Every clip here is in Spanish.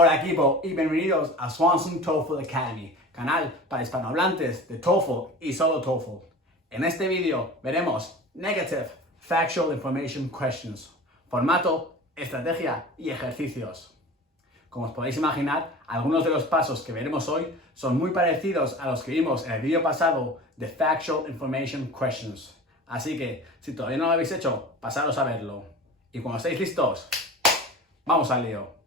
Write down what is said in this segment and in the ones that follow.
Hola equipo y bienvenidos a Swanson TOEFL Academy, canal para hispanohablantes de TOEFL y solo TOEFL. En este vídeo veremos Negative Factual Information Questions, formato, estrategia y ejercicios. Como os podéis imaginar, algunos de los pasos que veremos hoy son muy parecidos a los que vimos en el vídeo pasado de Factual Information Questions. Así que, si todavía no lo habéis hecho, pasaros a verlo. Y cuando estéis listos, vamos al lío.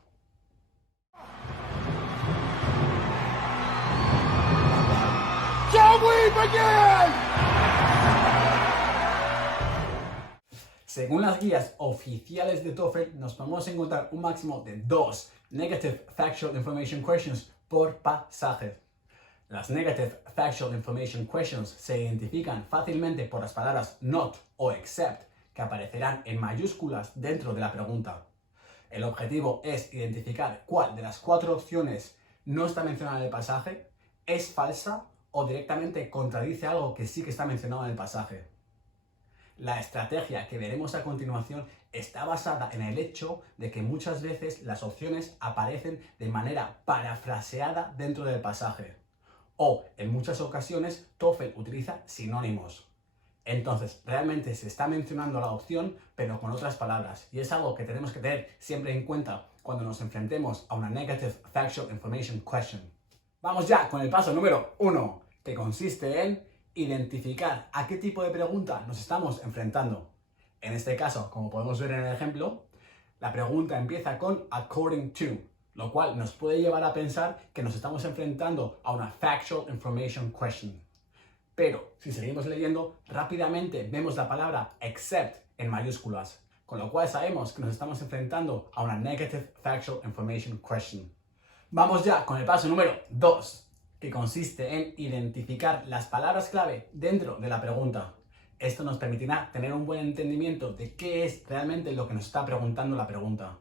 Shall we begin? Según las guías oficiales de TOEFL, nos podemos encontrar un máximo de 2 Negative Factual Information Questions por pasaje. Las Negative Factual Information Questions se identifican fácilmente por las palabras not o except, que aparecerán en mayúsculas dentro de la pregunta. El objetivo es identificar cuál de las 4 opciones no está mencionada en el pasaje, es falsa o directamente contradice algo que sí que está mencionado en el pasaje. La estrategia que veremos a continuación está basada en el hecho de que muchas veces las opciones aparecen de manera parafraseada dentro del pasaje, o en muchas ocasiones TOEFL utiliza sinónimos. Entonces, realmente se está mencionando la opción, pero con otras palabras, y es algo que tenemos que tener siempre en cuenta cuando nos enfrentemos a una Negative Factual Information Question. Vamos ya con el paso número 1, que consiste en identificar a qué tipo de pregunta nos estamos enfrentando. En este caso, como podemos ver en el ejemplo, la pregunta empieza con according to, lo cual nos puede llevar a pensar que nos estamos enfrentando a una Factual Information Question. Pero, si seguimos leyendo, rápidamente vemos la palabra except en mayúsculas, con lo cual sabemos que nos estamos enfrentando a una Negative Factual Information Question. Vamos ya con el paso número 2, que consiste en identificar las palabras clave dentro de la pregunta. Esto nos permitirá tener un buen entendimiento de qué es realmente lo que nos está preguntando la pregunta.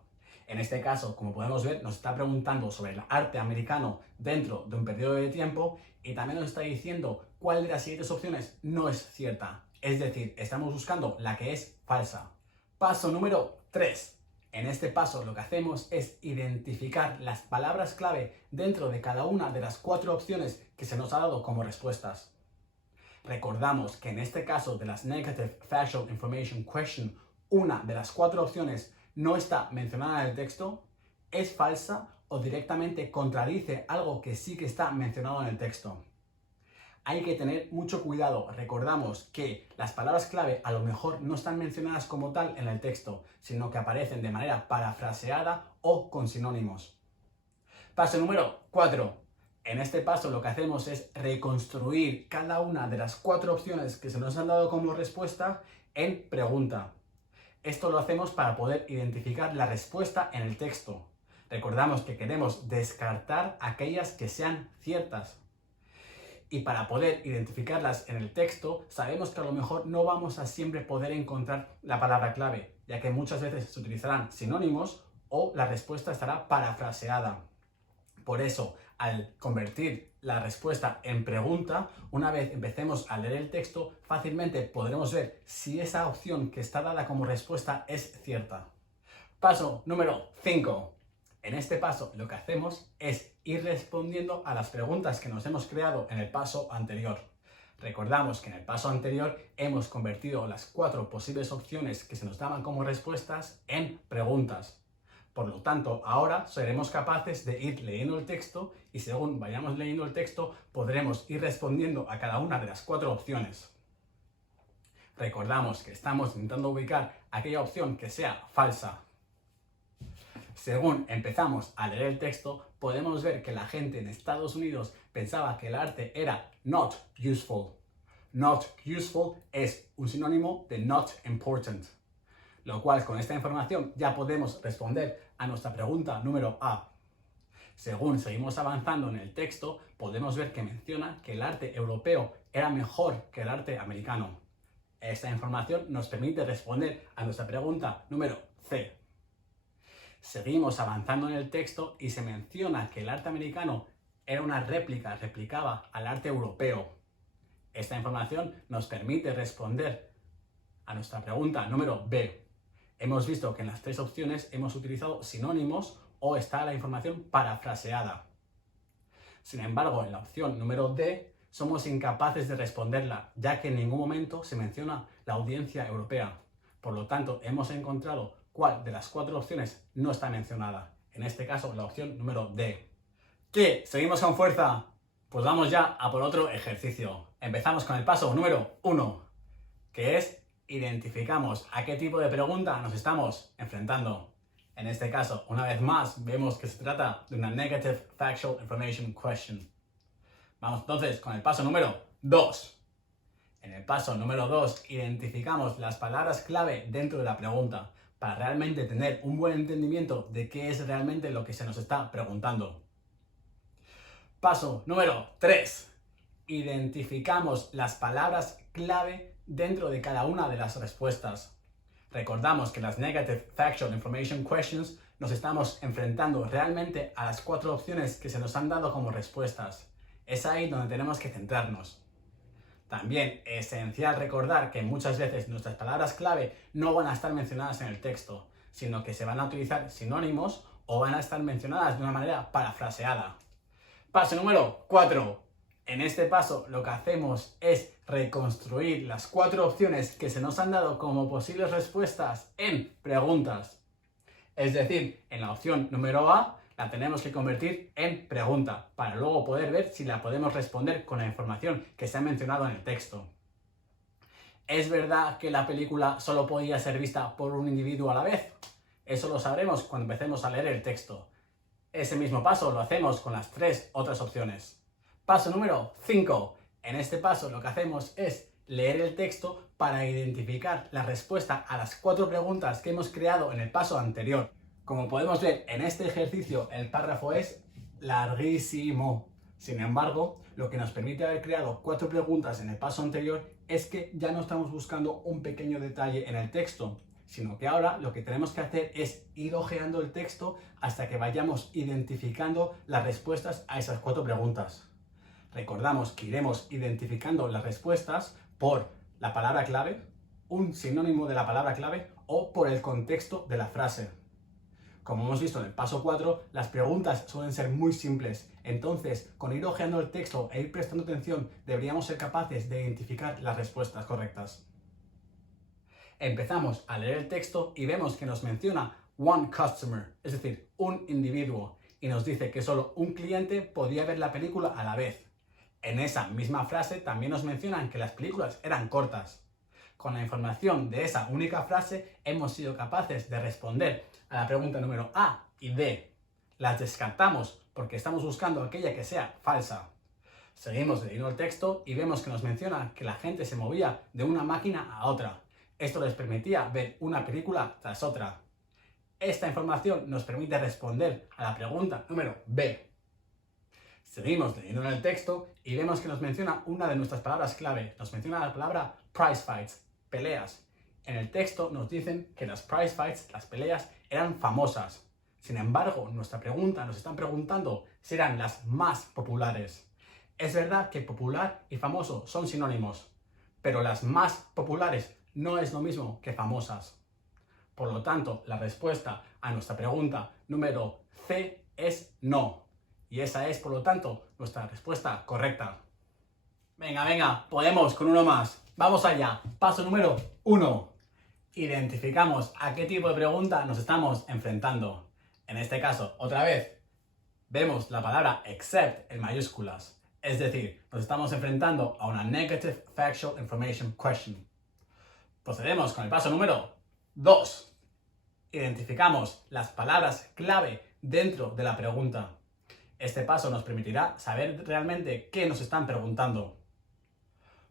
En este caso, como podemos ver, nos está preguntando sobre el arte americano dentro de un periodo de tiempo y también nos está diciendo cuál de las siguientes opciones no es cierta. Es decir, estamos buscando la que es falsa. Paso número 3. En este paso lo que hacemos es identificar las palabras clave dentro de cada una de las 4 opciones que se nos ha dado como respuestas. Recordamos que en este caso de las Negative Factual Information Question, una de las 4 opciones no está mencionada en el texto, es falsa o directamente contradice algo que sí que está mencionado en el texto. Hay que tener mucho cuidado. Recordamos que las palabras clave a lo mejor no están mencionadas como tal en el texto, sino que aparecen de manera parafraseada o con sinónimos. Paso número 4. En este paso lo que hacemos es reconstruir cada una de las 4 opciones que se nos han dado como respuesta en pregunta. Esto lo hacemos para poder identificar la respuesta en el texto. Recordamos que queremos descartar aquellas que sean ciertas. Y para poder identificarlas en el texto, sabemos que a lo mejor no vamos a siempre poder encontrar la palabra clave, ya que muchas veces se utilizarán sinónimos o la respuesta estará parafraseada. Por eso, al convertir la respuesta en pregunta, una vez empecemos a leer el texto, fácilmente podremos ver si esa opción que está dada como respuesta es cierta. Paso número 5. En este paso lo que hacemos es ir respondiendo a las preguntas que nos hemos creado en el paso anterior. Recordamos que en el paso anterior hemos convertido las 4 posibles opciones que se nos daban como respuestas en preguntas. Por lo tanto, ahora seremos capaces de ir leyendo el texto y según vayamos leyendo el texto podremos ir respondiendo a cada una de las 4 opciones. Recordamos que estamos intentando ubicar aquella opción que sea falsa. Según empezamos a leer el texto, podemos ver que la gente en Estados Unidos pensaba que el arte era not useful. Not useful es un sinónimo de not important. Lo cual, con esta información ya podemos responder a nuestra pregunta número A. Según seguimos avanzando en el texto, podemos ver que menciona que el arte europeo era mejor que el arte americano. Esta información nos permite responder a nuestra pregunta número C. Seguimos avanzando en el texto y se menciona que el arte americano era una réplica, replicaba al arte europeo. Esta información nos permite responder a nuestra pregunta número B. Hemos visto que en las 3 opciones hemos utilizado sinónimos o está la información parafraseada. Sin embargo, en la opción número D, somos incapaces de responderla, ya que en ningún momento se menciona la audiencia europea. Por lo tanto, hemos encontrado cuál de las 4 opciones no está mencionada. En este caso, la opción número D. ¿Qué? ¿Seguimos con fuerza? Pues vamos ya a por otro ejercicio. Empezamos con el paso número 1, que es identificamos a qué tipo de pregunta nos estamos enfrentando. En este caso, una vez más, vemos que se trata de una Negative Factual Information Question. Vamos entonces con el paso número 2. En el paso número 2, identificamos las palabras clave dentro de la pregunta para realmente tener un buen entendimiento de qué es realmente lo que se nos está preguntando. Paso número 3. Identificamos las palabras clave dentro de cada una de las respuestas. Recordamos que en las Negative Factual Information Questions nos estamos enfrentando realmente a las 4 opciones que se nos han dado como respuestas. Es ahí donde tenemos que centrarnos. También es esencial recordar que muchas veces nuestras palabras clave no van a estar mencionadas en el texto, sino que se van a utilizar sinónimos o van a estar mencionadas de una manera parafraseada. Paso número 4. En este paso lo que hacemos es reconstruir las 4 opciones que se nos han dado como posibles respuestas en preguntas. Es decir, en la opción número A la tenemos que convertir en pregunta para luego poder ver si la podemos responder con la información que se ha mencionado en el texto. ¿Es verdad que la película solo podía ser vista por un individuo a la vez? Eso lo sabremos cuando empecemos a leer el texto. Ese mismo paso lo hacemos con las 3 otras opciones. Paso número 5. En este paso lo que hacemos es leer el texto para identificar la respuesta a las 4 preguntas que hemos creado en el paso anterior. Como podemos ver en este ejercicio, el párrafo es larguísimo. Sin embargo, lo que nos permite haber creado 4 preguntas en el paso anterior es que ya no estamos buscando un pequeño detalle en el texto, sino que ahora lo que tenemos que hacer es ir hojeando el texto hasta que vayamos identificando las respuestas a esas 4 preguntas. Recordamos que iremos identificando las respuestas por la palabra clave, un sinónimo de la palabra clave o por el contexto de la frase. Como hemos visto en el paso 4, las preguntas suelen ser muy simples, entonces con ir hojeando el texto e ir prestando atención deberíamos ser capaces de identificar las respuestas correctas. Empezamos a leer el texto y vemos que nos menciona one customer, es decir, un individuo, y nos dice que solo un cliente podía ver la película a la vez. En esa misma frase también nos mencionan que las películas eran cortas. Con la información de esa única frase hemos sido capaces de responder a la pregunta número A y D. Las descartamos porque estamos buscando aquella que sea falsa. Seguimos leyendo el texto y vemos que nos menciona que la gente se movía de una máquina a otra. Esto les permitía ver una película tras otra. Esta información nos permite responder a la pregunta número B. Seguimos leyendo en el texto y vemos que nos menciona una de nuestras palabras clave. Nos menciona la palabra prize fights, peleas. En el texto nos dicen que las prize fights, las peleas, eran famosas. Sin embargo, nuestra pregunta nos están preguntando si eran las más populares. Es verdad que popular y famoso son sinónimos, pero las más populares no es lo mismo que famosas. Por lo tanto, la respuesta a nuestra pregunta número C es no. Y esa es, por lo tanto, nuestra respuesta correcta. Venga, podemos con uno más. Vamos allá. Paso número 1. Identificamos a qué tipo de pregunta nos estamos enfrentando. En este caso, otra vez, vemos la palabra except en mayúsculas. Es decir, nos estamos enfrentando a una Negative Factual Information Question. Procedemos con el paso número 2. Identificamos las palabras clave dentro de la pregunta. Este paso nos permitirá saber realmente qué nos están preguntando.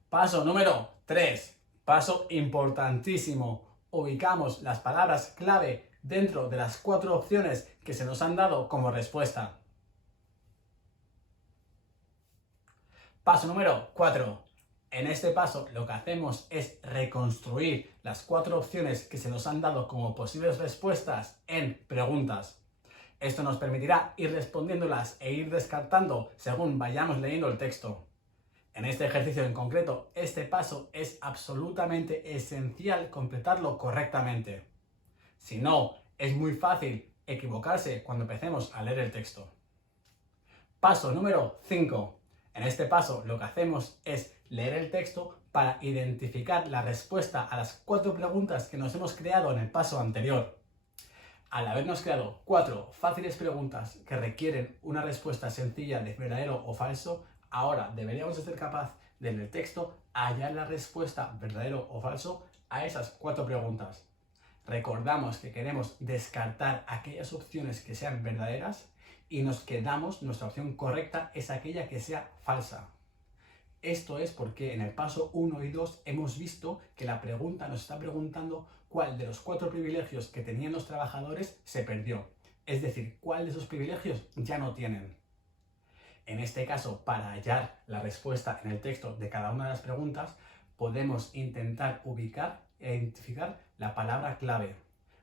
Paso número 3. Paso importantísimo. Ubicamos las palabras clave dentro de las 4 opciones que se nos han dado como respuesta. Paso número 4. En este paso lo que hacemos es reconstruir las 4 opciones que se nos han dado como posibles respuestas en preguntas. Esto nos permitirá ir respondiéndolas e ir descartando según vayamos leyendo el texto. En este ejercicio en concreto, este paso es absolutamente esencial completarlo correctamente. Si no, es muy fácil equivocarse cuando empecemos a leer el texto. Paso número 5. En este paso lo que hacemos es leer el texto para identificar la respuesta a las 4 preguntas que nos hemos creado en el paso anterior. Al habernos creado 4 fáciles preguntas que requieren una respuesta sencilla de verdadero o falso, ahora deberíamos ser capaces de en el texto hallar la respuesta verdadero o falso a esas 4 preguntas. Recordamos que queremos descartar aquellas opciones que sean verdaderas y nos quedamos, nuestra opción correcta es aquella que sea falsa. Esto es porque en el paso 1 y 2 hemos visto que la pregunta nos está preguntando cuál de los 4 privilegios que tenían los trabajadores se perdió. Es decir, cuál de esos privilegios ya no tienen. En este caso, para hallar la respuesta en el texto de cada una de las preguntas, podemos intentar ubicar e identificar la palabra clave.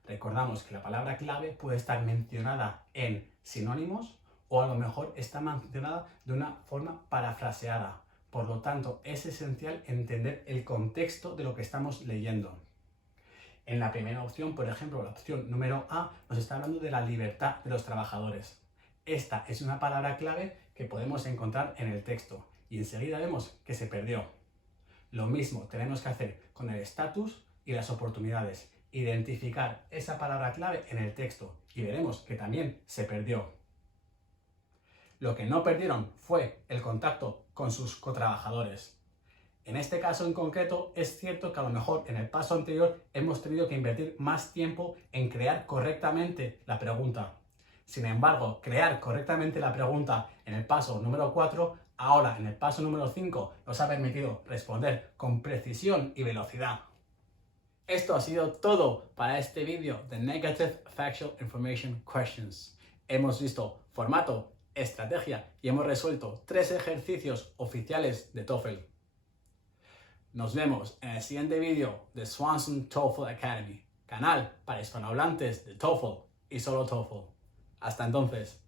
Recordamos que la palabra clave puede estar mencionada en sinónimos o a lo mejor está mencionada de una forma parafraseada. Por lo tanto, es esencial entender el contexto de lo que estamos leyendo. En la primera opción, por ejemplo, la opción número A, nos está hablando de la libertad de los trabajadores. Esta es una palabra clave que podemos encontrar en el texto y enseguida vemos que se perdió. Lo mismo tenemos que hacer con el estatus y las oportunidades. Identificar esa palabra clave en el texto y veremos que también se perdió. Lo que no perdieron fue el contacto con sus cotrabajadores. En este caso en concreto es cierto que a lo mejor en el paso anterior hemos tenido que invertir más tiempo en crear correctamente la pregunta. Sin embargo, crear correctamente la pregunta en el paso número 4, ahora en el paso número 5 nos ha permitido responder con precisión y velocidad. Esto ha sido todo para este vídeo de Negative Factual Information Questions. Hemos visto formato, estrategia y hemos resuelto 3 ejercicios oficiales de TOEFL. Nos vemos en el siguiente vídeo de Swanson TOEFL Academy, canal para hispanohablantes de TOEFL y solo TOEFL. Hasta entonces.